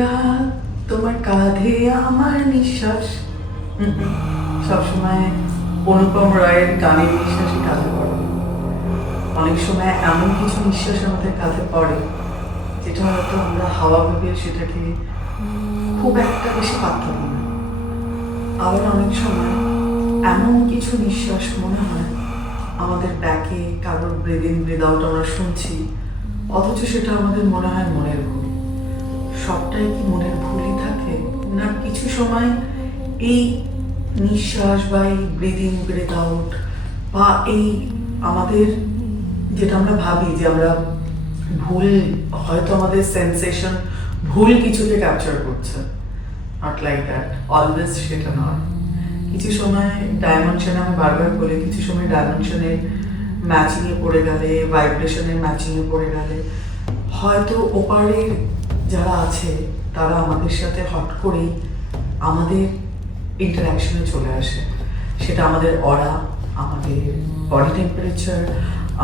রাত তোমার কাঁধে আমার নিঃশ্বাস। সবসময় অনুপম রায়ের গানের নিঃশ্বাসই কাঁধে পড়ে। অনেক সময় এমন কিছু নিঃশ্বাস আমাদের কাঁধে পড়ে যেটা হয়তো আমরা হাওয়া ভেবে সেটাকে খুব একটা বেশি পাত্তা দিই না। আবার অনেক সময় এমন কিছু নিঃশ্বাস মনে হয় আমাদের ব্যাকে কারোর ব্রিথ ইন ব্রিথ আউট আমরা শুনছি, অথচ সেটা আমাদের মনে হয় মনের ভুল। সবটাই কি মনের ভুলই থাকে, না কিছু সময় এই নিঃশ্বাস বা এই ব্রিথ ইন ব্রিথ আউট বা এই আমাদের যেটা আমরা ভাবি যে আমরা ভুল, হয়তো আমাদের সেন্সেশন ভুল কিছুকে ক্যাপচার করছে, নট লাইক দ্যাট, অলওয়েজ সেটা নয়। কিছু সময় ডাইমেনশনে, আমি বারবার বলি, কিছু সময় ডাইমেনশনের ম্যাচিংয়ে পড়ে গেলে, ভাইব্রেশনের ম্যাচিংয়ে পড়ে গেলে হয়তো ওপারের যারা আছে তারা আমাদের সাথে হট করেই আমাদের ইন্টারাকশনে চলে আসে। সেটা আমাদের অরা, আমাদের বডি টেম্পারেচার,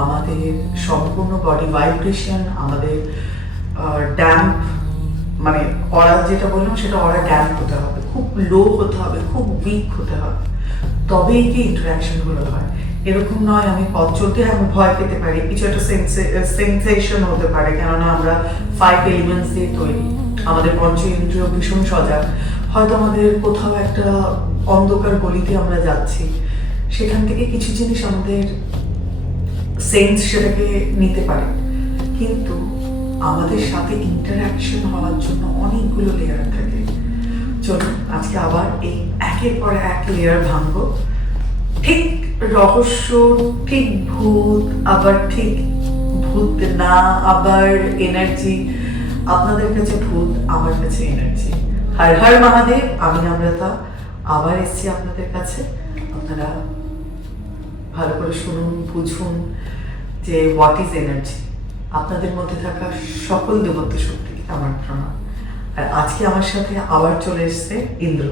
আমাদের সম্পূর্ণ বডি ভাইব্রেশন, আমাদের ড্যাম্প, মানে অরা যেটা বললাম সেটা অরা ড্যাম্প হতে হবে, খুব লো হতে হবে, খুব উইক হতে হবে, তবেই কি ইন্টারাকশনগুলো হয়। এরকম নয় আমি পথ চলতে আমি ভয় পেতে পারি, কিছু একটা সেন্সেশন হতে পারে, কেননা আমরা 5 এলিমেন্টস দিয়ে তৈরি, আমাদের পঞ্চ ইন্দ্রিয় ভীষণ সজাগ। হয়তো আমাদের কোথাও একটা অন্ধকার গলিতে আমরা যাচ্ছি, সেখান থেকে কিছু জিনিস আমাদের সেন্স সেটাকে নিতে পারে, কিন্তু আমাদের সাথে ইন্টারাকশন হওয়ার জন্য অনেকগুলো লেয়ার থাকে। চলুন আজকে আবার এই একের পর এক লেয়ার ভাঙবো। ঠিক রহস্য, ঠিক ভূত, আবার ঠিক ভূত না, আবার এনার্জি। আপনাদের কাছে ভূত, আমার কাছে এনার্জি। হর হর মহাদেব, আমি নম্রতা আবার এসেছি আপনাদের কাছে। আপনারা ভালো করে শুনুন, বুঝুন যে হোয়াট ইজ এনার্জি। আপনাদের মধ্যে থাকা সকল দেবত্ব শক্তিকে আমার প্রণাম। আর আজকে আমার সাথে আবার চলে এসছে ইন্দ্র।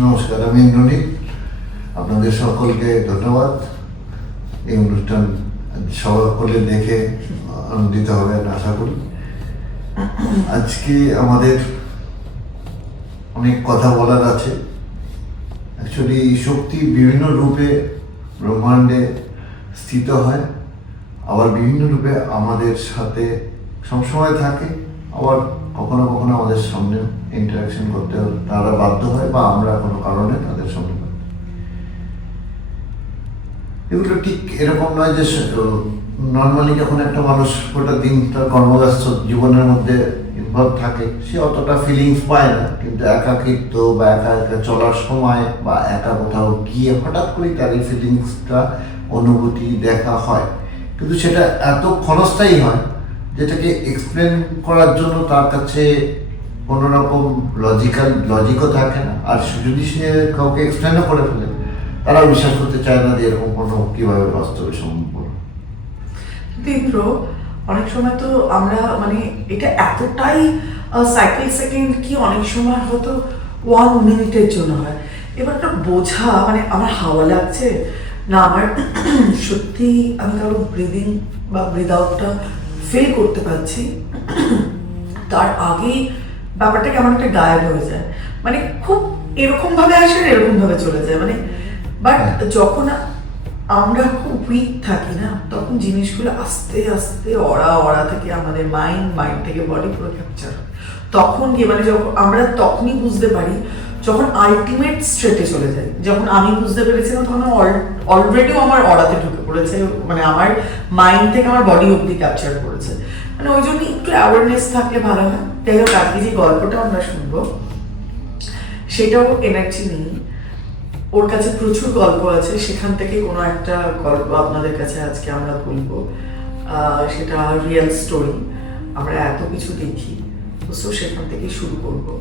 নমস্কার, আমি ইন্দ্রনীল। আপনাদের সকলকে ধন্যবাদ। এই অনুষ্ঠান সকলে দেখে আনন্দিত হবেন আশা করি। আজকে আমাদের অনেক কথা বলার আছে। অ্যাকচুয়ালি শক্তি বিভিন্ন রূপে ব্রহ্মাণ্ডে স্থিত হয়, আবার বিভিন্ন রূপে আমাদের সাথে সবসময় থাকে, আবার কখনো কখনো আমাদের সামনে ইন্টারাকশন করতে তারা বাধ্য হয় বা আমরা কোনো কারণে তাদের সামনে। এগুলো ঠিক এরকম নয় যে নর্মালি যখন একটা মানুষ গোটা দিন তার কর্মব্যস্ত জীবনের মধ্যে ইনভলভ থাকে, সে অতটা ফিলিংস পায় না, কিন্তু একাকিত্ব বা একা একা চলার সময় বা একা কোথাও গিয়ে হঠাৎ করেই তার এই ফিলিংসটা অনুভূতি দেখা হয়। কিন্তু সেটা এত ক্ষণস্থায়ী হয় যেটাকে এক্সপ্লেন করার জন্য তার কাছে কোনো রকম লজিকও থাকে না। আর যদি সে কাউকে এক্সপ্লেনও করে ফেলে, তারা বিশ্বাস করতে চায় না যে এরকম কোনো কীভাবে বাস্তবে সম্ভব। কিন্তু অনেক সময় তো আমরা মানে এটা এতটাই সাইকেল সেকেন্ড কি অনেক সময় হয়তো 1 মিনিটের জন্য হয়। এবারটা বোঝা মানে আমার হাওয়া লাগছে না, আমার সত্যি আমি কারো ব্রিদিং বা ব্রিদ আউটটা ফিল করতে পারছি, তার আগেই ব্যাপারটা কেমন একটা গায়েব হয়ে যায়। মানে খুব এরকম ভাবে আসে আর এরকম ভাবে চলে যায়। মানে বাট যখন আমরা খুব উইক থাকি না, তখন জিনিসগুলো আস্তে আস্তে অরা থেকে আমাদের মাইন্ড থেকে বডি পুরো ক্যাপচার হয়। তখন গিয়ে মানে যখন আমরা তখনই বুঝতে পারি যখন আলটিমেট স্ট্রেটে চলে যায়। যখন আমি বুঝতে পেরেছিলাম তখন অলরেডিও আমার অরাতে ঢুকে পড়েছে, মানে আমার মাইন্ড থেকে আমার বডি অব্দি ক্যাপচার করেছে। মানে ওই জন্য একটু অ্যাওয়ারনেস থাকলে ভালো হয়। যাই হোক, আজকে যে গল্পটা আমরা শুনবো সেটাও এনার্জি নিয়ে। ওর কাছে প্রচুর গল্প আছে, সেখান থেকে কোনো একটা গল্প আপনাদের কাছে আজকে আমরা বলবো। সেটা রিয়েল স্টোরি, আমরা এত কিছু দেখি, তো সেখান থেকে শুরু করবো।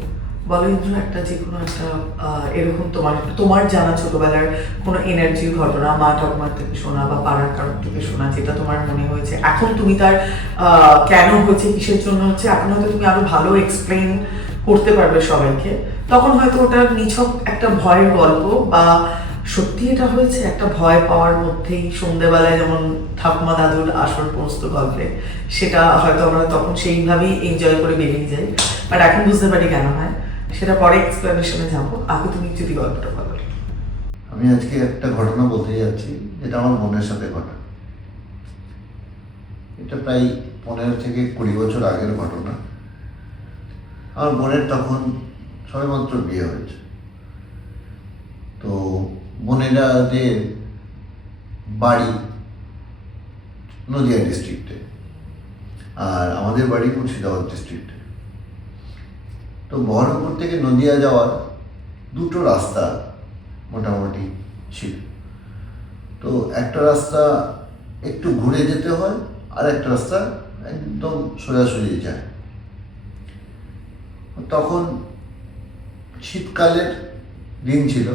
বলো ইন্দ্র, একটা যে কোনো একটা এরকম তোমার জানা ছোটবেলার কোনো এনার্জির ঘটনা, মা ঠাকুমার থেকে শোনা বা পাড়ার কারোর থেকে শোনা, যেটা তোমার মনে হয়েছে এখন তুমি তার কেন হয়েছে, কিসের জন্য হচ্ছে, এখন হয়তো তুমি আরো ভালো এক্সপ্লেন করতে পারবে সবাইকে। তখন হয়তো ওটার নিছক একটা ভয়ের গল্প বা সত্যি এটা হয়েছে একটা ভয় পাওয়ার মধ্যেই সন্ধ্যেবেলায় যেমন ঠাকুমা দাদুর আসর পোস্ত গল্পে, সেটা হয়তো আমরা তখন সেইভাবেই এনজয় করে বেরিয়ে যাই, বাট এখন বুঝতে পারি কেন হয়, সেটা পরে এক্সপ্লেনেশনে যাবো। আগে তুমি যদি গল্পটা বলো। আমি আজকে একটা ঘটনা বলতে যাচ্ছি যেটা আমার বোনের সাথে ঘটা। এটা প্রায় 15 থেকে 20 বছর আগের ঘটনা। আমার বোনের তখন সবেমাত্র বিয়ে হয়েছে। তো বোনেরাদের বাড়ি নদিয়া ডিস্ট্রিক্টে, আর আমাদের বাড়ি মুর্শিদাবাদ ডিস্ট্রিক্টে। তো বহরমপুর থেকে নদিয়া যাওয়ার দুটো রাস্তা মোটামুটি ছিল। তো একটা রাস্তা একটু ঘুরে যেতে হয়, আর একটা রাস্তা একদম সোজাসুজি যায়। তখন শীতকালের দিন ছিল,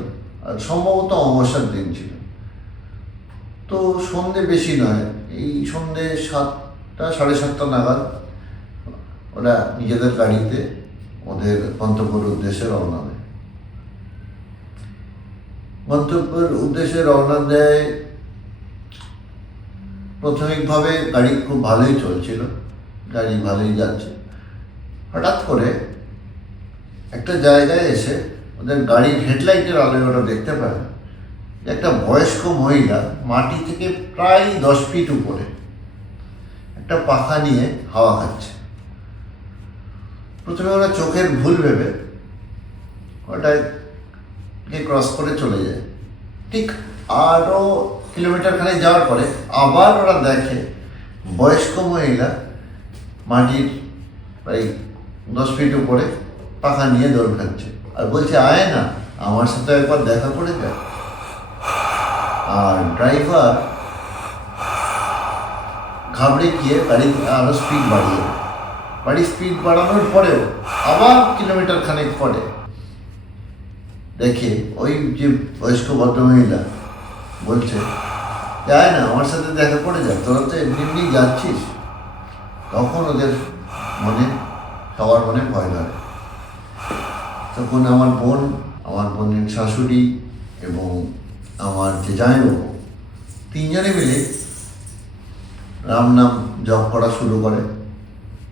আর সম্ভবত অমাবস্যার দিন ছিল। তো সন্ধে বেশি নয়, এই সন্ধে 7টা 7:30 নাগাদ ওরা নিজেদের গাড়িতে ওদের গন্তব্যের উদ্দেশ্যে রওনা দেয়। গন্তব্যের উদ্দেশ্যে রওনা দেয়, প্রাথমিকভাবে গাড়ি খুব ভালোই চলছিল, গাড়ি ভালোই যাচ্ছে। হঠাৎ করে একটা জায়গায় এসে ওদের গাড়ির হেডলাইটের আলোয় ওরা দেখতে পায় যে একটা বয়স্ক মহিলা মাটি থেকে প্রায় 10 ফিট উপরে একটা পাখা নিয়ে হাওয়া খাচ্ছে। প্রথমে ওরা চোখের ভুল ভেবে ওটাকে ক্রস করে চলে যায়। ঠিক আরও কিলোমিটার খানেক যাওয়ার পরে আবার ওরা দেখে বয়স্ক মহিলা মাটির প্রায় 10 ফিট উপরে পাখা নিয়ে দৌড় খাচ্ছে, আর বলছে আয় না আমার সাথে একবার দেখা করে যায়। আর ড্রাইভার ঘাবড়ে গিয়ে গাড়ি আরো স্পিড স্পিড বাড়ানোর পরেও আবার কিলোমিটার খানেক পরে দেখে ওই যে বয়স্ক ভদ্রমহিলা বলছে যায় না আমার সাথে দেখা করে যা, তোরা তো এমনি যাচ্ছিস। তখন ওদের সবার মনে ভয় ধরে। তখন আমার বোনের শাশুড়ি এবং আমার যে জামাইবাবু, তিনজনে মিলে রাম নাম জপ করা শুরু করে।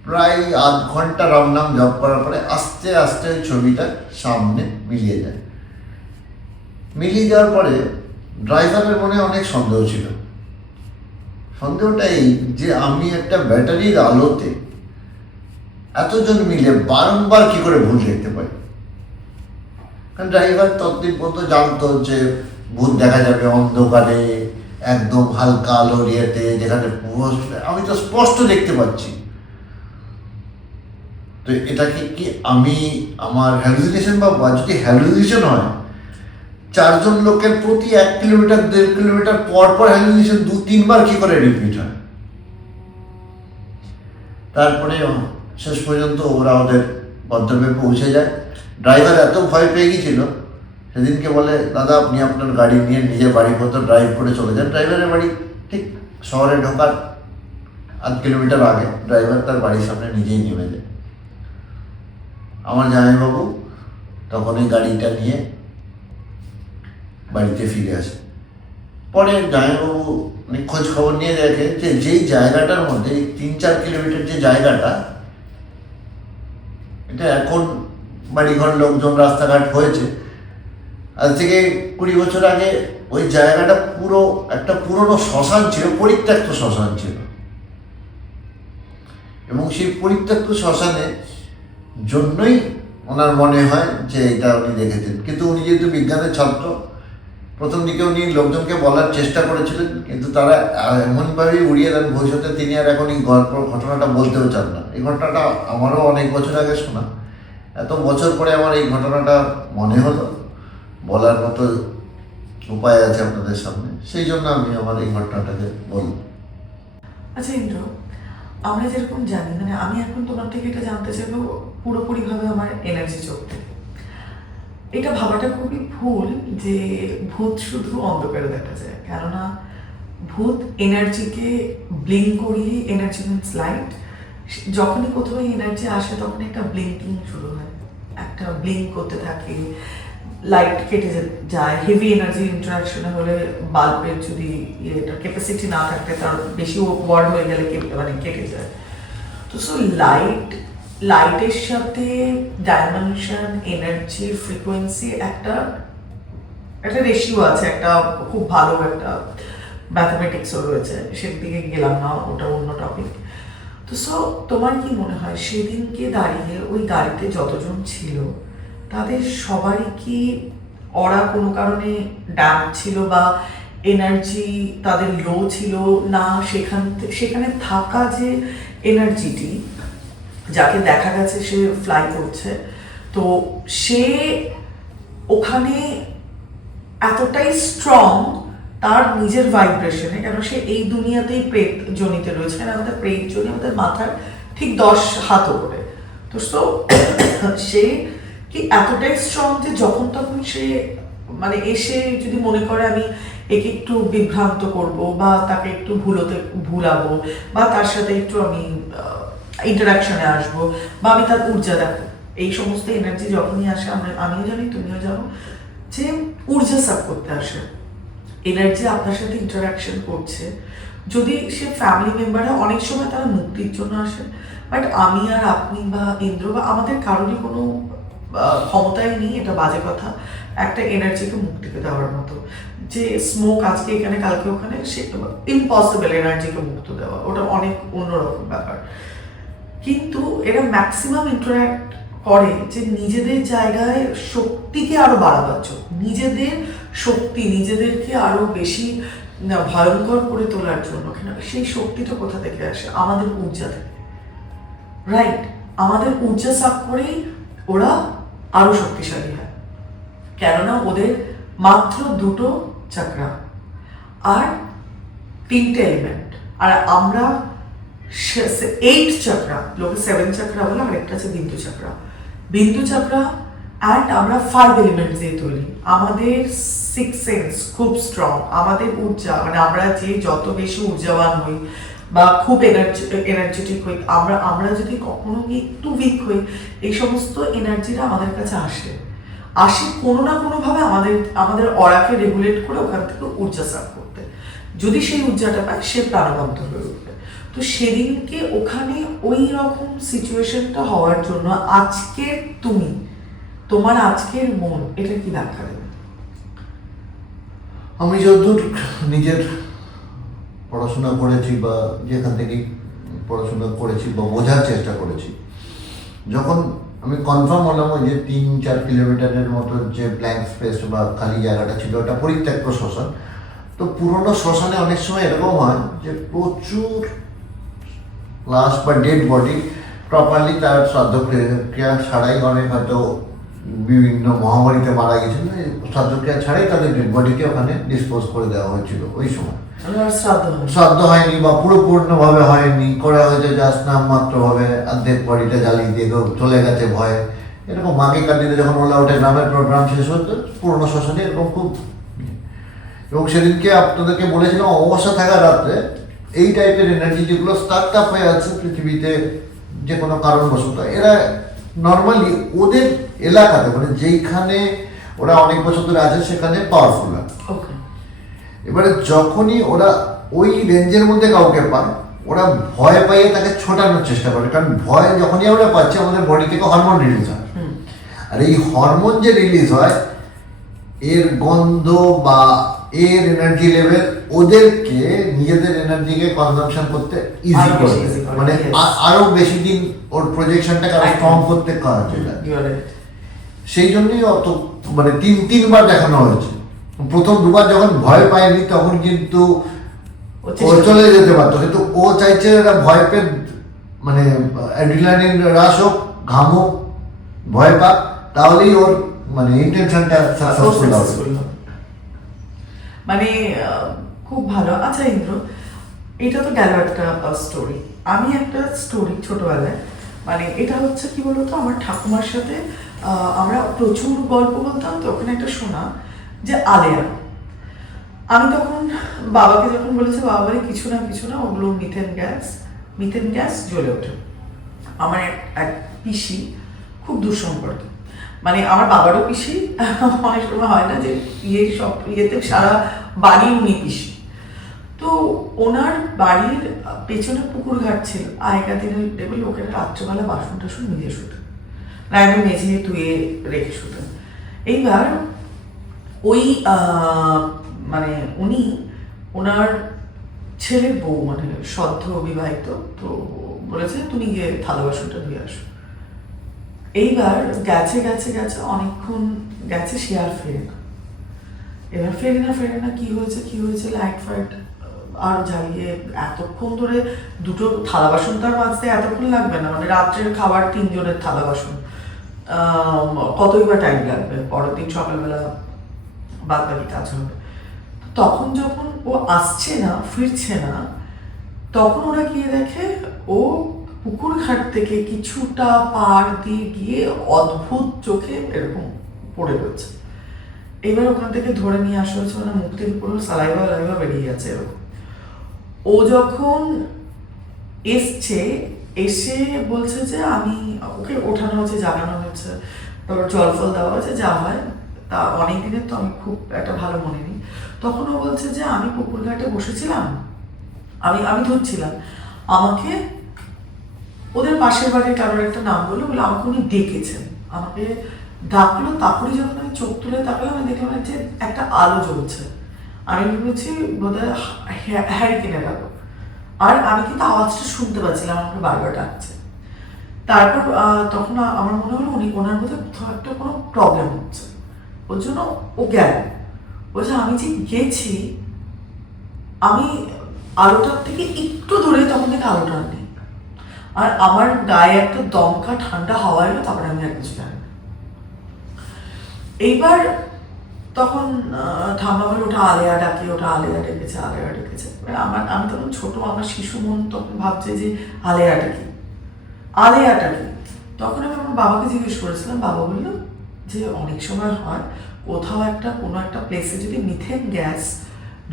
প্রায় আধ ঘন্টা রাম নাম জপ করার পরে আস্তে আস্তে ওই ছবিটা সামনে মিলিয়ে যায়। মিলিয়ে যাওয়ার পরে ড্রাইভারের মনে অনেক সন্দেহ ছিল। সন্দেহটা এই যে আমি একটা ব্যাটারির আলোতে এতজন মিলে বারংবার কি করে ভুল দেখতে পাই। কারণ ড্রাইভার ততদিন পর্যন্ত জানতো যে ভূত দেখা যাবে অন্ধকারে, একদম হালকা আলোর ইয়েতে, যেখানে আমি তো স্পষ্ট দেখতে পাচ্ছি। তো এটাকে কি আমি আমার হ্যালুসিনেশন বা যদি হ্যালুসিনেশন হয়, 4 জন লোকের প্রতি 1 কিলোমিটার 1.5 কিলোমিটার পর পর হ্যালুসিনেশন 2-3 বার কি করে রিপিট হয়। তারপরে শেষ পর্যন্ত ওরা ওদের গন্তব্যে পৌঁছে যায়। ড্রাইভার এত ভয় পেয়ে গিয়েছিল, সেদিনকে বলে দাদা আপনি আপনার গাড়ি নিয়ে নিজের বাড়ি পর্যন্ত ড্রাইভ করে চলে যান। ড্রাইভারের বাড়ি ঠিক শহরে ঢোকার 1 কিলোমিটার আগে ড্রাইভার তার বাড়ির সামনে নিজেই নেমে যায়। আমার জামাইবাবু তখন এই গাড়িটা নিয়ে বাড়িতে ফিরে আসে। পরে জামাইবাবু খোঁজ খবর নিয়ে দেখে যে যেই জায়গাটার মধ্যে 3-4 কিলোমিটার যে জায়গাটা, এটা এখন বাড়িঘর লোকজন রাস্তাঘাট হয়েছে, আজ থেকে 20 বছর আগে ওই জায়গাটা পুরো একটা পুরনো শ্মশান ছিল, পরিত্যক্ত শ্মশান ছিল। এবং সেই পরিত্যক্ত শ্মশানের জন্যই ওনার মনে হয় যে এটা উনি দেখেছেন। কিন্তু উনি যেহেতু বিজ্ঞানের ছাত্র, প্রথম দিকে উনি লোকজনকে বলার চেষ্টা করেছিলেন, কিন্তু তারা এমনভাবেই উড়িয়ে দেন, ভবিষ্যতে তিনি আর এখন এই ঘটনাটা বলতেও চান না। এই ঘটনাটা আমারও অনেক বছর আগে শোনা, এত বছর পরে আমার এই ঘটনাটা মনে হলো, বলার মতো উপায় আছে আপনাদের সামনে, সেই জন্য আমি আমার এই ঘটনাটাকে বলব। আচ্ছা ইন্দ্র, আমরা যেরকম জানি, মানে আমি এখন তোমার থেকে এটা জানতে চাইবো পুরোপুরিভাবে আমার এনার্জি চোখতে। এটা ভাবাটা খুবই ভুল যে ভূত শুধু অন্ধকারে দেখা যায়, কেননা ভূত এনার্জিকে ব্লিঙ্ক করিয়ে, এনার্জি মিনস লাইট, যখনই কোথাও এনার্জি আসে তখন একটা ব্লিঙ্কিং শুরু হয়, একটা ব্লিঙ্ক করতে থাকে, লাইট কেটে যায়, হেভি এনার্জি ইন্টারাকশনে হলে বাল্বের যদি ক্যাপাসিটি না থাকতে তার বেশি ওয়ার্ড হয়ে গেলে মানে কেটে যায়। তো সো লাইটের সাথে ডাইমেনশন, এনার্জি, ফ্রিকোয়েন্সি একটা রেশিও আছে, একটা খুব ভালো একটা ম্যাথমেটিক্সও রয়েছে, সেদিকে গেলাম না, ওটা অন্য টপিক। তো সো তোমার কি মনে হয় সেদিনকে দাঁড়িয়ে ওই গাড়িতে যতজন ছিল তাদের সবারই কি ওরা কোনো কারণে ড্যাম্প ছিল বা এনার্জি তাদের লো ছিল না, সেখানে থাকা যে এনার্জিটি, যাকে দেখা গেছে সে ফ্লাই করছে, তো সে ওখানে এতটাই স্ট্রং তার নিজের ভাইব্রেশনে, কেন সে এই দুনিয়াতেই প্রেত জনিতে রয়েছে, কারণ আমাদের প্রেত জনি আমাদের মাথার ঠিক 10 হাত উপরে। তো সে কি এতটাই স্ট্রং যে যখন তখন সে মানে এসে যদি মনে করে আমি একে একটু বিভ্রান্ত করব বা তাকে একটু ভুলাবো বা তার সাথে একটু আমি ইন্টারাকশনে আসবো বা আমি তার ঊর্জা দেখো, এই সমস্ত এনার্জি যখনই আসে আমিও জানি তুমিও জানো যে ঊর্জা সাপ করতে আসে, এনার্জি আপনার সাথে ইন্টারাকশন করছে। যদি সে ফ্যামিলি মেম্বাররা অনেক সময় তারা মুক্তির জন্য আসে, বাট আমি আর আপনি বা ইন্দ্র বা আমাদের কারোরই কোনো ক্ষমতাই নেই, এটা বাজে কথা, একটা এনার্জিকে মুক্তিকে দেওয়ার মতো। যে স্মোক আজকে এখানে কালকে ওখানে, সে ইম্পসিবল এনার্জিকে মুক্ত দেওয়া, ওটা অনেক অন্যরকম ব্যাপার। কিন্তু এরা ম্যাক্সিমাম ইন্টারাক্ট করে যে নিজেদের জায়গায় শক্তিকে আরো বাড়াবার জন্য, নিজেদের শক্তি নিজেদেরকে আরো বেশি ভয়ঙ্কর করে তোলার জন্য। সেই শক্তিটা কোথা থেকে আসে? আমাদের ঊর্জা থেকে, রাইট? আমাদের ঊর্জা সাপ করেই ওরা আরো শক্তিশালী হয়, কেননা ওদের মাত্র 2টো চাকরা আর 3টে এলিমেন্ট, আর আমরা 8 চাকরা, লোকে 7 চাকরা বলে, আর একটা আছে বিন্দু চাকরা। বিন্দু চাকরা অ্যান্ড আমরা 5 এলিমেন্ট দিয়ে তৈরি। আমাদের 6 সেন্স খুব স্ট্রং, আমাদের ঊর্জা মানে আমরা যে যত বেশি ঊর্জাবান হই বা খুব এনার্জেটিক হই, আমরা যদি কখনো একটু উইক হই, এই সমস্ত এনার্জিটা আমাদের কাছে আসে কোনো না কোনো ভাবে আমাদের অরাকে রেগুলেট করে ওখান থেকে ঊর্জা সাপ করতে। যদি সেই ঊর্জাটা পায় সে প্রাণবন্ত হয়ে উঠবে। তো সেদিনকে ওখানে ওই রকম সিচুয়েশনটা হওয়ার জন্য আজকের তোমার আজকের মন এটা কি ব্যাখ্যা দেবে? আমি যতদূর নিজের পড়াশোনা করেছি বা যেখান থেকে পড়াশোনা করেছি বা বোঝার চেষ্টা করেছি, যখন আমি কনফার্ম হলাম ওই যে 3-4 কিলোমিটারের মতো যে ব্ল্যাঙ্ক স্পেস বা খালি জায়গাটা ছিল ওটা পরিত্যক্ত শ্মশান। তো পুরোনো শ্মশানে অনেক সময় এরকম হয় যে প্রচুর লাশ বা ডেড বডি প্রপারলি তার শ্রাদ্ধ ক্রিয়া ছাড়াই, অনেক হয়তো বিভিন্ন মহামারীতে মারা গেছিল, শ্রাদ্ধ ক্রিয়া ছাড়াই তাদের ডেড বডিকে ওখানে ডিসপোজ করে দেওয়া হয়েছিল ওই সময়। শ্রাদ্ধ হয়নি বা পুরোপূর্ণভাবে হয়নি, করা হয়েছে জাস্ট নামমাত্রভাবে, অর্ধেক বডিটা জ্বালিয়ে দিয়ে চলে গেছে ভয়ে। এরকম আগেকার দিনে যখন ওলা ওঠে গ্রামের প্রোগ্রাম শেষ হতো পুরোনো শ্মশানে এরকম খুব। এবং সেদিনকে আপনাদেরকে বলেছিলাম অবস্থা থাকার রাত্রে এই টাইপের এনার্জি যেগুলো স্টার্ট আপ হয়ে আছে পৃথিবীতে যে কোনো কারণবশত, এরা নর্মালি ওদের এলাকাতে মানে যেইখানে ওরা অনেক বছর ধরে আছে সেখানে পাওয়ারফুল হয়। এবারে যখনই ওরা ওই রেঞ্জের মধ্যে কাউকে পায়, ওরা ভয় পাইয়ে তাকে ছোটানোর চেষ্টা করে, কারণ ভয় যখনই আমরা পাচ্ছি আমাদের বডি থেকে হরমোন রিলিজ হয়, আর এই হরমোন যে রিলিজ হয় এর গন্ধ বা এর এনার্জি লেভেল ওদেরকে নিজেদের এনার্জিকে কনজাম্পশন করতে ইজি করে, মানে আরো বেশি দিন ওর প্রজেকশনটাকে আরো স্ট্রং করতে কাজ হয়। সেই জন্যই অত মানে 3বার দেখানো হয়েছে। প্রথম 2বার যখন ভয় পায়নি তখন কিন্তু ও চলে যেতে পারতো, কিন্তু ও চাইছে এরা ভয় পেয়ে মানে অ্যাড্রিনালিন হ্রাস হোক, ঘামুক, ভয় পাক, তাহলেই ওর মানে ইন্টেনশনটা সাকসেসফুল হবে। মানে খুব ভালো। আচ্ছা ইন্দ্র, এটা তো গেল একটা স্টোরি। আমি একটা স্টোরি ছোটবেলায়, মানে এটা হচ্ছে কি বলতো, আমার ঠাকুমার সাথে আমরা প্রচুর গল্প বলতাম, তো ওখানে একটা শোনা যে আলেয়া। আমি তখন বাবাকে যখন বলেছে, বাবা বলে কিছু না ওগুলো মিথেন গ্যাস জ্বলে ওঠে। আমার এক পিসি খুব দূরসম্পর্কে, মানে আমার বাবারও পিসি, অনেক সময় হয় না যে সব ইয়েতে সারা বাড়ি উনি পিসি। তো ওনার বাড়ির পেছনে পুকুর ঘাট ছিল, আগেকার দিনের দেখবে লোকেরা রাত্রেবেলা বাসন টাসন নিজে শুতেন, না একদম মেঝে ধুয়ে রেখে শুতেন। এইবার ওই মানে উনি ওনার ছেলের বউ মানে সদ্য বিবাহিত, তো বলেছে তুমি গিয়ে থালা বাসনটা ধুয়ে আসো। এইবার গেছে গেছে গেছে অনেকক্ষণ গেছে, সে আর ফেরে না। এবার ফেরে না কি হয়েছে লাইট ফাইট আর জ্বালিয়ে এতক্ষণ ধরে দুটো থালা বাসন তার মাজতে এতক্ষণ লাগবে না, মানে রাত্রের খাবার 3 জনের থালা বাসন, কতই বা টাইম লাগবে, পরের দিন সকালবেলা বাদ বাকি কাজ হবে। তখন যখন ও আসছে না, ফিরছে না, তখন ওরা গিয়ে দেখে ও পুকুর ঘাট থেকে কিছুটা পার দিয়ে গিয়ে অদ্ভুত চোখে এরকম পড়ে রয়েছে। এবার ওখান থেকে ধরে নিয়ে আসা হয়েছে, মানে মুখ থেকে পুরো সালাইভা বেরিয়ে গেছে এরকম। ও যখন এসে বলছে যে আমি, ওকে ওঠানো হয়েছে, জাগানো হয়েছে, তারপর জল ফল দেওয়া হয়েছে, যা হয় তা অনেক দিনের তো আমি খুব একটা ভালো মনে নেই। তখন ও বলছে যে আমি পুকুর ঘাটে বসেছিলাম, আমি ধরছিলাম, আমাকে ওদের পাশের বাড়ির কারোর একটা নাম বলে আমাকে উনি ডেকেছেন, আমাকে ডাকলো। তারপরে যখন আমি চোখ তুলে তাকালাম, আমি দেখলাম যে একটা আলো জ্বলছে। আমি ভেবেছি বোধহয় হ্যারিকেনের আলো, আর আমি কিন্তু আওয়াজটা শুনতে পাচ্ছিলাম, আমাকে বারবার ডাকছে। তারপর তখন আমার মনে হলো ওনার মধ্যে কোথাও একটা কোনো প্রবলেম হচ্ছে, ওর জন্য ও গেল। বলছে আমি যে গেছি, আমি আলোটার থেকে একটু দূরে, তখন থেকে আলোটা নেই, আর আমার গায়ে একটা দমকা ঠান্ডা হাওয়া এলো, তারপরে আমি আর কিছু জানি না। এইবার তখন ঠাম্মা বলে ওটা আলেয়া ডেকেছে। আমি তখন ছোট, আমার শিশু মন তখন ভাবছে যে আলেয়াটা কি। তখন আমি আমার বাবাকে জিজ্ঞেস করেছিলাম, বাবা বললো যে অনেক সময় হয় কোথাও কোনো একটা প্লেসে যদি মিথেন গ্যাস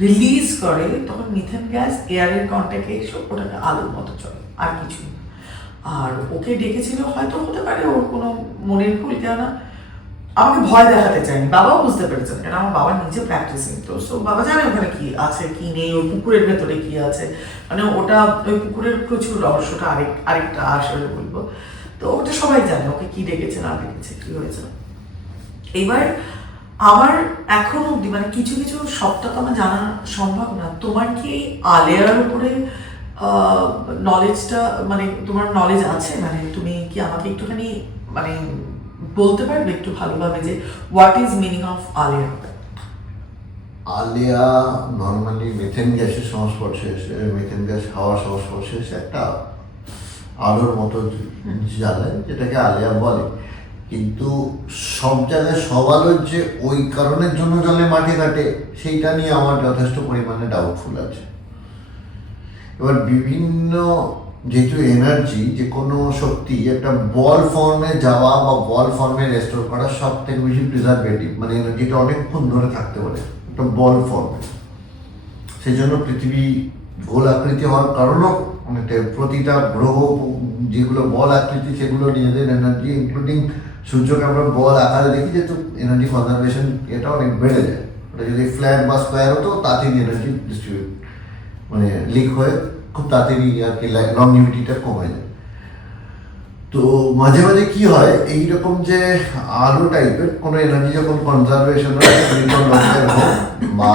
রিলিজ করে, তখন মিথেন গ্যাস এয়ারের কন্ট্যাক্টে এসে ওটাকে আলোর মতো চলে, আর কিছু না। আর ওকে ডেকেছিল হয়তো, হতে পারে ওর কোনো মনের ভুল, কেননা আমাকে ভয় দেখাতে চাইনি। বাবাও বুঝতে পেরেছেন, কেন আমার বাবা নিজে প্র্যাকটিসিং, তো সো বাবা জানে ওখানে কি আছে কি নেই, ওই পুকুরের ভেতরে কি আছে, মানে ওটা ওই পুকুরের প্রচুর রহস্যটা আরেকটা আসলে বলবো। তো ওটা সবাই জানে ওকে কি ডেকেছে না ডেকেছে, কি হয়েছে। এবার আমার এখনো অব্দি মানে কিছু সবটা তো আমার জানা সম্ভব না। তোমার কি এই আলেয়ার উপরে নলেজটা, মানে তোমার নলেজ আছে, মানে তুমি কি আমাকে একটুখানি মানে বলতে পারবে একটু ভালোভাবে যে what is meaning of Aleya? Aleya normally methane গ্যাসের সংস্পর্শে এসে, মিথেন গ্যাস হাওয়ার সংস্পর্শে এসে একটা আলোর মতো জ্বালায়, যেটাকে আলেয়া বলে। কিন্তু সব জায়গায় সব আলোর যে ওই কারণের জন্য জ্বলে মাটি কাটে, সেইটা নিয়ে আমার যথেষ্ট পরিমাণে ডাউটফুল আছে। এবার বিভিন্ন যেহেতু এনার্জি, যে কোনো শক্তি একটা বল ফর্মে যাওয়া বা বল ফর্মে রেস্টোর করা সব থেকে বেশি প্রিজারভেটিভ, মানে এনার্জিটা অনেকক্ষণ ধরে থাকতে পারে একটা বল ফর্মে। সেই জন্য পৃথিবী গোল আকৃতি হওয়ার কারণও অনেকটা, প্রতিটা গ্রহ যেগুলো বল আকৃতি সেগুলো নিজেদের এনার্জি, ইনক্লুডিং সূর্যকে আমরা বল আকারে দেখি, যেহেতু এনার্জি কনজারভেশন এটা অনেক বেড়ে যায়। ওটা যদি ফ্ল্যাট বা স্কোয়ার হতো, তাড়াতাড়ি এনার্জি ডিস্ট্রিবিউট মানে লিক হয়ে খুব তাড়াতাড়ি আর কি লংজিভিটিটা কমে যায়। তো মাঝে মাঝে কি হয়, এইরকম যে আলো টাইপের কোনো এনার্জি যখন কনজারভেশন হয়, হোক বা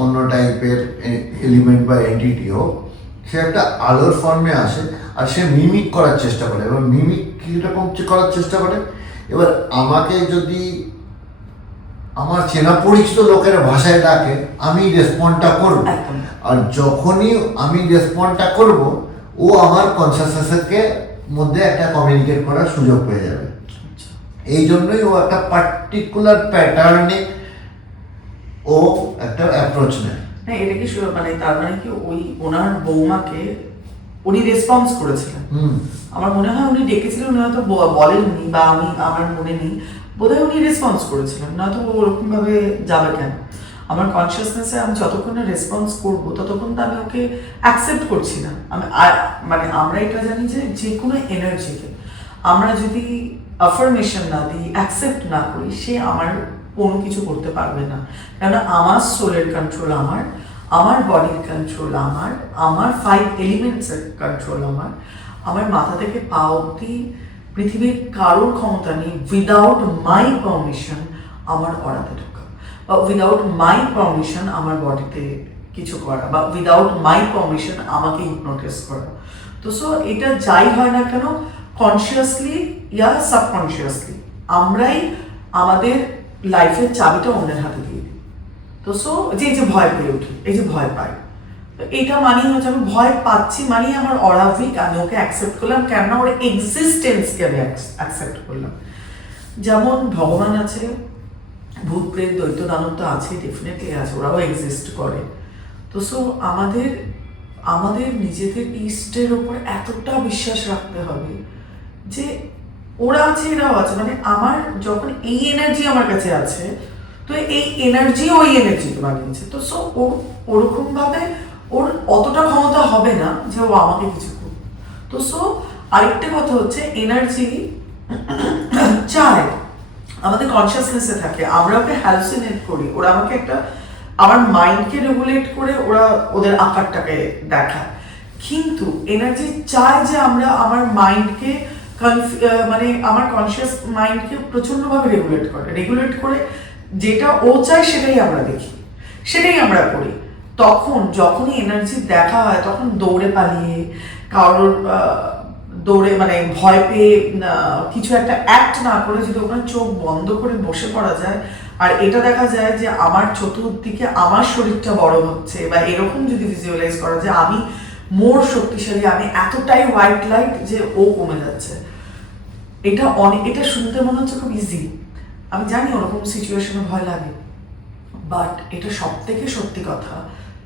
অন্য টাইপের এলিমেন্ট বা এন্টিটি হোক, সে একটা আলোর ফর্মে আসে আর সে মিমিক করার চেষ্টা করে। এবার মিমিক কীরকম করার চেষ্টা করে, এবার আমাকে যদি আমার চেনা পরিচিত লোকের ভাষায় ডাকে, আমি রেসপন্ডটা করব, আর যখনই আমি রেসপন্ডটা করব, ও আমার কনসাসনেসকে মধ্যে একটা কমিউনিকেট করার সুযোগ পেয়ে যাবে। এই জন্যই ও একটা পার্টিকুলার প্যাটার্নে ও একটা অ্যাপ্রোচ নেয়। হ্যাঁ, এটা কি মানে তার মানে কি ওই ওনার বৌমাকে উনি রেসপন্স করেছিলেন? আমার মনে হয় উনি ডেকেছিলেন, উনি হয়তো বলেননি, বা আমার মনে নেই, বোধহয় উনি রেসপন্স করেছিলেন, না তো ওরকম ভাবে যাবে কেন? আমার কনসিয়াসনেসে আমি যতক্ষণ না রেসপন্স করবো, ততক্ষণ তো আমি ওকে অ্যাকসেপ্ট করছি না। মানে আমরা এটা জানি যে যে কোনো এনার্জিকে আমরা যদি অ্যাফার্মেশন না দিই, অ্যাকসেপ্ট না করি, সে আমার কোনো কিছু করতে পারবে না। কেননা আমার সোলের কন্ট্রোল আমার বডির কন্ট্রোল আমার 5 এলিমেন্টসের কন্ট্রোল আমার মাথা থেকে পা অবধি পৃথিবীর কারোর ক্ষমতা নেই উইদাউট মাই পারমিশন আমার অরাতে ঢোকা, বা উইদাউট মাই পারমিশন আমার বডিতে কিছু করা, বা উইদাউট মাই পারমিশন আমাকে হিপনোটাইজ করা। তো সো এটা যাই হয় না কেন, কনসিয়াসলি ইয়া সাবকনসিয়াসলি আমরাই আমাদের লাইফের চাবিটা অন্যের হাতে দিয়ে দিই। তো সো যে ভয় পেয়ে উঠি, এই যে ভয় পাই, তো এটা মানেই হচ্ছে আমি ভয় পাচ্ছি মানেই আমার অরা উইক, আমি ওকে অ্যাকসেপ্ট করলাম, কেননা ওর এক্সিস্টেন্সকে আমি অ্যাকসেপ্ট করলাম। যেমন ভগবান আছে, ভূত প্রেত দৈত্য দানব তো আছে, ডেফিনেটলি আছে, ওরাও এক্সিস্ট করে। তো সো আমাদের নিজেদের ইষ্টের ওপর এতটা বিশ্বাস রাখতে হবে যে ওরা আছে এরাও আছে, মানে আমার যখন এই এনার্জি আমার কাছে আছে, তো এই এনার্জি ওই এনার্জিকে বানিয়েছে। তো সো ওরকম ভাবে ওর অতটা ক্ষমতা হবে না যে ও আমাকে কিছু করবে। তো সো আরেকটা কথা হচ্ছে, এনার্জি চায় আমাদের কনসিয়াসনেসে থাকে, আমরা ওকে হ্যালুসিনেট করি, ওরা আমাকে একটা আমার মাইন্ডকে রেগুলেট করে ওরা ওদের আকারটাকে দেখায়। কিন্তু এনার্জি চায় যে আমরা আমার মাইন্ডকে মানে আমার কনসিয়াস মাইন্ডকে প্রচন্ডভাবে রেগুলেট করে যেটা ও চায় সেটাই আমরা দেখি, সেটাই আমরা করি। তখন যখনই এনার্জি দেখা হয় তখন দৌড়ে পালিয়ে কারোর দৌড়ে মানে ভয় পেয়ে কিছু একটা অ্যাক্ট না করে যদি ওখানে চোখ বন্ধ করে বসে পড়া যায়, আর এটা দেখা যায় যে আমার চতুর্দিকে আমার শরীরটা বড় হচ্ছে, বা এরকম যদি ভিজুয়ালাইজ করা যায় আমি মোর শক্তিশালী, আমি এতটাই হোয়াইট লাইট যে ও কমে যাচ্ছে, এটা শুনতে মনে হচ্ছে খুব ইজি। আমি জানি ওরকম সিচুয়েশনে ভয় লাগে, বাট এটা সব থেকে সত্যি কথা,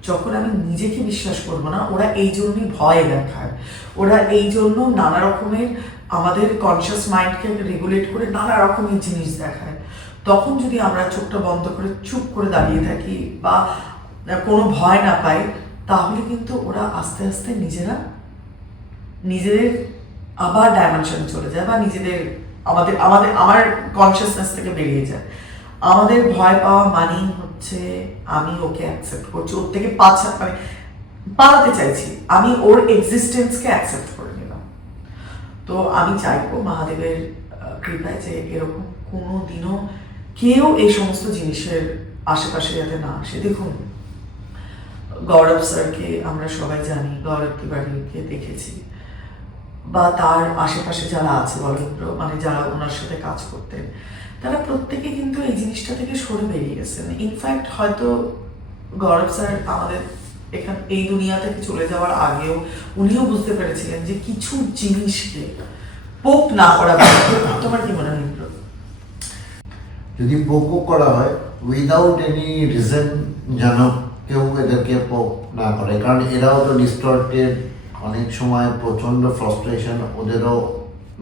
যখন আমি নিজেকে বিশ্বাস করবো না। ওরা এই জন্যই ভয় দেখায়, ওরা এই জন্য নানা রকমের আমাদের কনসিয়াস মাইন্ডকে রেগুলেট করে নানা রকমের জিনিস দেখায়। তখন যদি আমরা চোখটা বন্ধ করে চুপ করে দাঁড়িয়ে থাকি বা কোনো ভয় না পাই, তাহলে কিন্তু ওরা আস্তে আস্তে নিজেদের আবার ডাইমেনশনে চলে যায়, বা আমার কনসিয়াসনেস থেকে বেরিয়ে যায়। আমাদের ভয় পাওয়া মানেই হচ্ছে আমি ওকে অ্যাকসেপ্ট করছি, ওর থেকে পালাতে চাইছি, আমি ওর এক্সিস্টেন্সকে অ্যাকসেপ্ট করে নিলাম। তো আমি চাইবো মহাদেবের কৃপায় যে এরকম কোনো দিনও কেউ এই সমস্ত জিনিসের আশেপাশে যাতে না আসে। দেখুন, গৌরব স্যারকে আমরা সবাই জানি, গৌরব তিওয়ারিকে দেখেছি, বা তার আশেপাশে যারা আছে বরেন্দ্র, মানে যারা ওনার সাথে কাজ করতেন, তারা প্রত্যেকে কিন্তু এই জিনিসটা থেকে সরে বেরিয়ে গেছেন। ইনফ্যাক্ট হয়তো গৌরব স্যার আমাদের এখান এই দুনিয়া থেকে চলে যাওয়ার আগেও উনিও বুঝতে পেরেছিলেন যে কিছু জিনিসকে পোক না করা ভালো। তোমার কি মনে হয়? যদি পোকও করা হয় উইদাউট এনি রিজন, যেন কেউ এদেরকে পোক না করে, কারণ এরাও তো ডিস্টর্টেড, অনেক সময় প্রচণ্ড ফ্রাস্ট্রেশন, ওদেরও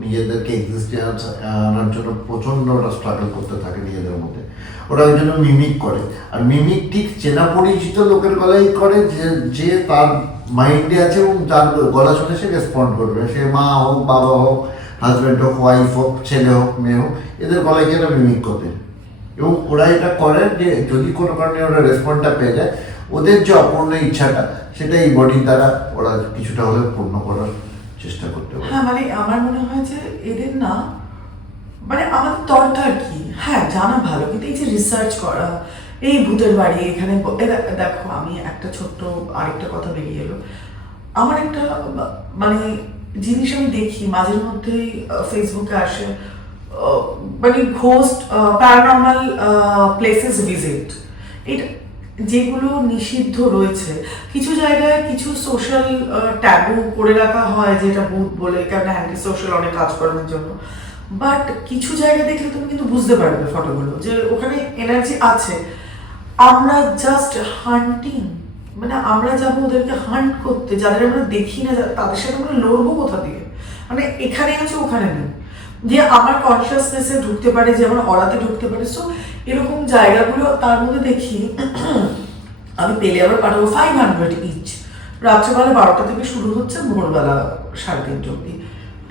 নিজেদেরকে এক্সিস্টেন্স আনার জন্য প্রচণ্ড ওরা স্ট্রাগল করতে থাকে নিজেদের মধ্যে। ওরা ওই জন্য মিমিক করে, আর মিমিক ঠিক চেনা পরিচিত লোকের গলায় করে, যে তার মাইন্ডে আছে এবং যার গলা শুনে সে রেসপন্ড করবে, সে মা হোক, বাবা হোক, হাজব্যান্ড হোক, ওয়াইফ হোক, ছেলে হোক, মেয়ে হোক, এদের গলায় গিয়ে ওরা মিমিক করতে। এবং ওরা এটা করে যে যদি কোনো কারণে ওরা রেসপন্ডটা পেয়ে যায়, ওদের যে অপূর্ণ ইচ্ছাটা সেটা এই বডির দ্বারা ওরা কিছুটা হলেও পূর্ণ করার চেষ্টা করতে পারে। হ্যাঁ, মানে আমার মনে হয় যে এদের না, মানে আমাদের দরকার কি, হ্যাঁ জানা ভালো, কিন্তু এই যে রিসার্চ করা, এই ভূতের বাড়ি এখানে দেখো, আমি একটা ছোট্ট আরেকটা কথা বেরিয়ে এলো, আমার একটা মানে জিনিস আমি দেখি মাঝে মধ্যেই ফেসবুকে আসে, মানে ঘোস্ট প্যারানর্মাল প্লেসেস ভিজিট, এটা যেগুলো নিষিদ্ধ রয়েছে। কিছু জায়গায় কিছু সোশ্যাল ট্যাবু করে রাখা হয় যেটা ভূত বলে, কারণ অ্যান্টি সোশ্যাল অনেক কাজ করানোর জন্য। বাট কিছু জায়গা দেখলে তুমি কিন্তু বুঝতে পারবে ফটোগুলো যে ওখানে এনার্জি আছে। আমরা জাস্ট হান্টিং, মানে আমরা যাবো ওদেরকে হান্ট করতে, যাদের আমরা দেখি না, তাদের সাথে আমরা লড়বো কোথা দিয়ে, মানে এখানে আছে ওখানে নেই, যে আমার কনসিয়াসনেসে ঢুকতে পারে, যে আমার অরাতে ঢুকতে পারে। সো এরকম জায়গাগুলো, তার মধ্যে দেখি আমি পেলে আবার পাঠাবো 500 ইচ, রাত্রেবেলা 12টা থেকে শুরু হচ্ছে, ভোরবেলা 3:30 অব্দি।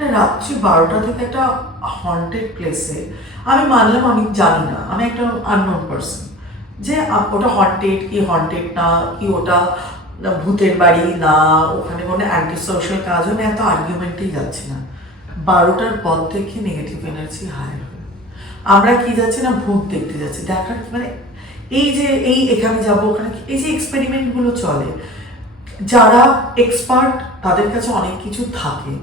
মানে রাত্রি 12টা থেকে একটা হন্টেড প্লেসে, আমি মানলাম আমি জানি না, আমি একটা আননোন পার্সন, যে ওটা হন্টেড কি হন্টেড না কি, ওটা ভূতের বাড়ি না, ওখানে কোনো অ্যান্টি সোশ্যাল কাজ, আমি এত আর্গুমেন্টেই যাচ্ছি না। 12টার পর থেকে নেগেটিভ এনার্জি হায়ার হয়। আমরা কি যাচ্ছি না, ভূত দেখতে যাচ্ছি, দেখার মানে এই যে এই এখানে যাবো ওখানে, এই যে এক্সপেরিমেন্টগুলো চলে, যারা এক্সপার্ট তাদের কাছে অনেক কিছু থাকে,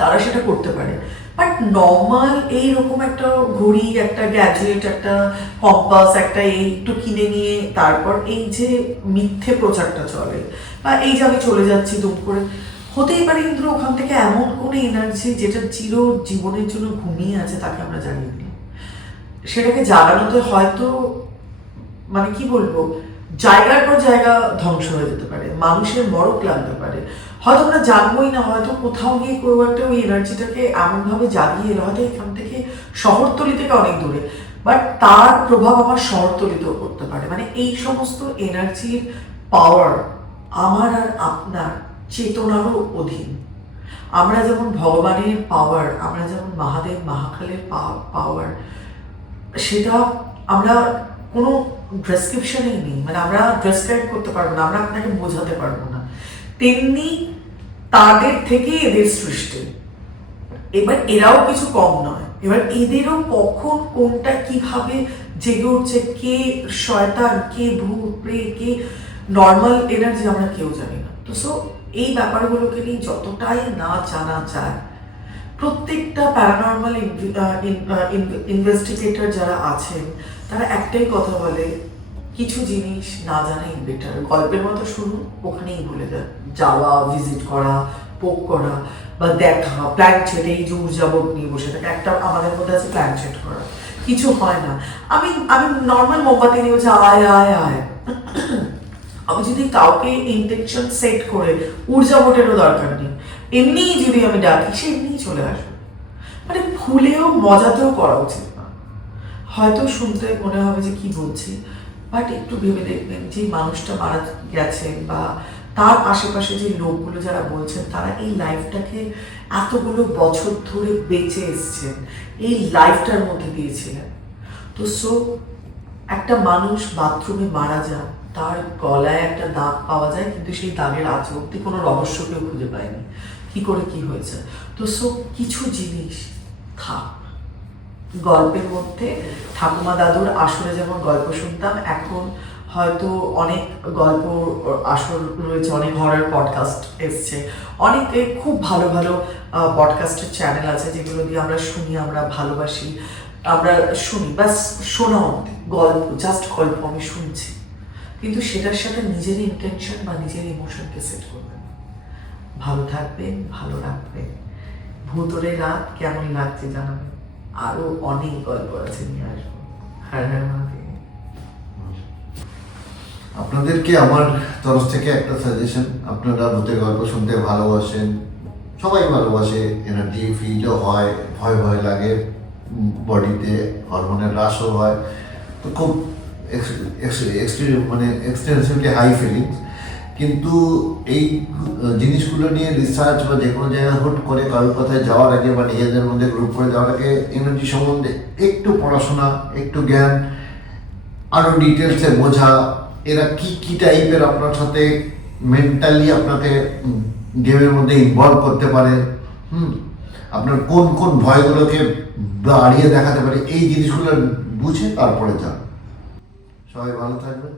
তারা সেটা করতে পারে। বাট নর্মাল এইরকম একটা ঘড়ি, একটা গ্যাজেট, একটা কম্পাস, একটা এই একটু কিনে নিয়ে তারপর এই যে মিথ্যে প্রচারটা চলে, বা এই যে আমি চলে যাচ্ছি দুম করে, হতেই পারে কিন্তু ওখান থেকে এমন কোনো এনার্জি যেটা চির জীবনের জন্য ঘুমিয়ে আছে, তাকে আমরা জানিয়ে দিই। সেটাকে জাগানোতে হয়তো মানে কি বলবো, জায়গার পর জায়গা ধ্বংস হয়ে যেতে পারে, মানুষের মরক লাগতে পারে, হয়তো আমরা জানবোই না, হয়তো কোথাও গিয়ে কোনো একটা ওই এনার্জিটাকে এমনভাবে জাগিয়ে এলো, হয়তো এখান থেকে শহরতলি থেকে অনেক দূরে, বাট তার প্রভাব আমার শহরতলিতেও করতে পারে। মানে এই সমস্ত এনার্জির পাওয়ার আমার আর আপনার চেতনারও অধীন। আমরা যেমন ভগবানের পাওয়ার, আমরা যেমন মহাদেব মহাকালের পাওয়ার, সেটা আমরা কোনো প্রেসক্রিপশনেই নেই, মানে আমরা প্রেসক্রাইব করতে পারবো না, আমরা আপনাকে বোঝাতে পারবো না। তেমনি তাদের থেকে এদের সৃষ্টি, এবার এরাও কিছু কম নয়, এবার এদেরও কখন কোনটা কিভাবে জেগে উঠছে, কে শয়তান, কে ভূত প্রেত, কে নর্মাল এনার্জি, আমরা কেউ জানি না। তো সো এই ব্যাপারগুলোকে নিয়ে যতটাই না জানা যায়, প্রত্যেকটা প্যারানর্মাল ইনভেস্টিগেটর যারা আছেন তারা একটাই কথা বলে, কিছু জিনিস না জানাই বেটার। গল্পের মতো শুনুন, ওখানেই ভুলে যাওয়া, ভিজিট করা, পোক করা বা দেখা, প্ল্যান ছেটে এই যে উর্জাবোধ নিয়ে বসে থাকে, একটা আমাদের মধ্যে আছে প্ল্যান ছেট করা, কিছু হয় না। আমি আমি নর্মাল মোমবাতি নিয়ে বলছি আয় আয় আয়, আমি যদি কাউকে ইন্টেনশন সেট করে, ঊর্জাবোটেরও দরকার নেই, এমনিই যদি আমি ডাকি, সে এমনিই চলে আসবে। মানে ভুলেও মজাতেও করা উচিত না। হয়তো শুনতে মনে হবে যে কি বলছি, বাট একটু ভেবে দেখবেন যে মানুষটা মারা গেছেন বা তার আশেপাশে যে লোকগুলো যারা বলছেন, তারা এই লাইফটাকে এতগুলো বছর ধরে বেঁচে এসছেন, এই লাইফটার মধ্যে দিয়েছিলেন। তো সো একটা মানুষ বাথরুমে মারা যান, তার গলায় একটা দাগ পাওয়া যায়, কিন্তু সেই দাগের আজ অব্দি কোনো রহস্য কেউ খুঁজে পায়নি কি করে কি হয়েছে। তো সো কিছু জিনিস থাক গল্পের মধ্যে। ঠাকুমা দাদুর আসরে যেমন গল্প শুনতাম, এখন হয়তো অনেক গল্প আসর রয়েছে, অনেক হরার পডকাস্ট এসছে, অনেকে খুব ভালো ভালো পডকাস্টের চ্যানেল আছে যেগুলো দিয়ে আমরা শুনি, আমরা ভালোবাসি, আমরা শুনি, ব্যাস শোনা অব্দি, গল্প জাস্ট গল্প আমি শুনছি, কিন্তু সেটার সাথে নিজের ইন্টেনশন বা নিজের ইমোশনকে সেট করবেন। ভালো থাকবেন, ভালো রাখবেন। ভূতরে রাত কেমন লাগছে জানাবেন। আরো অনেক গল্প আছে, নিয়ে আসবো। হ্যাঁ হ্যাঁ মহাদেব। আপনাদেরকে আমার তরফ থেকে একটা সাজেশন, আপনারা ভূতের গল্প শুনতে ভালোবাসেন, সবাই ভালোবাসে, এনার্জি ফিলও হয়, ভয় ভয় লাগে, বডিতে হরমোনের হ্রাসও হয়, তো খুব মানে এক্সটেন্সিভলি হাই ফিলিংস। কিন্তু এই জিনিসগুলো নিয়ে রিসার্চ বা যে কোনো জায়গায় হুট করে কারোর কথায় যাওয়ার আগে বা নিজেদের মধ্যে গ্রুপ করে যাওয়ার আগে এনার্জি সম্বন্ধে একটু পড়াশোনা, একটু জ্ঞান, আরও ডিটেলসে বোঝা, এরা কি কি টাইপের আপনার সাথে মেন্টালি আপনাকে গেমের মধ্যে ইনভলভ করতে পারে, আপনার কোন কোন ভয়গুলোকে বাড়িয়ে দেখাতে পারে, এই জিনিসগুলো বুঝে তারপরে যান। সবাই ভালো থাকবেন।